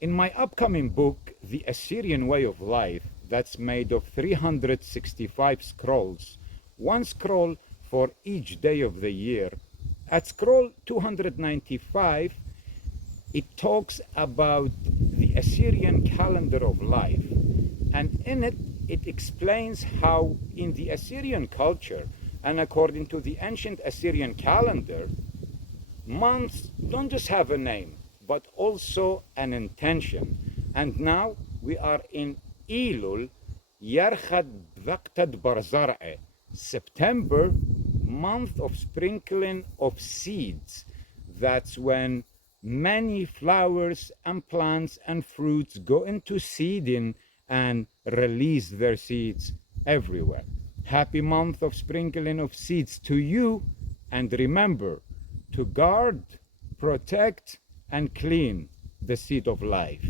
In my upcoming book, The Assyrian Way of Life, that's made of 365 scrolls, one scroll for each day of the year, at scroll 295, it talks about the Assyrian calendar of life. And in it, it explains how in the Assyrian culture, and according to the ancient Assyrian calendar, months don't just have a name, but also an intention. And now we are in Elul, Yarchad Bvaktad Barzar'e, September, month of sprinkling of seeds. That's when many flowers and plants and fruits go into seeding and release their seeds everywhere. Happy month of sprinkling of seeds to you, and remember to guard, protect, and clean the seed of life.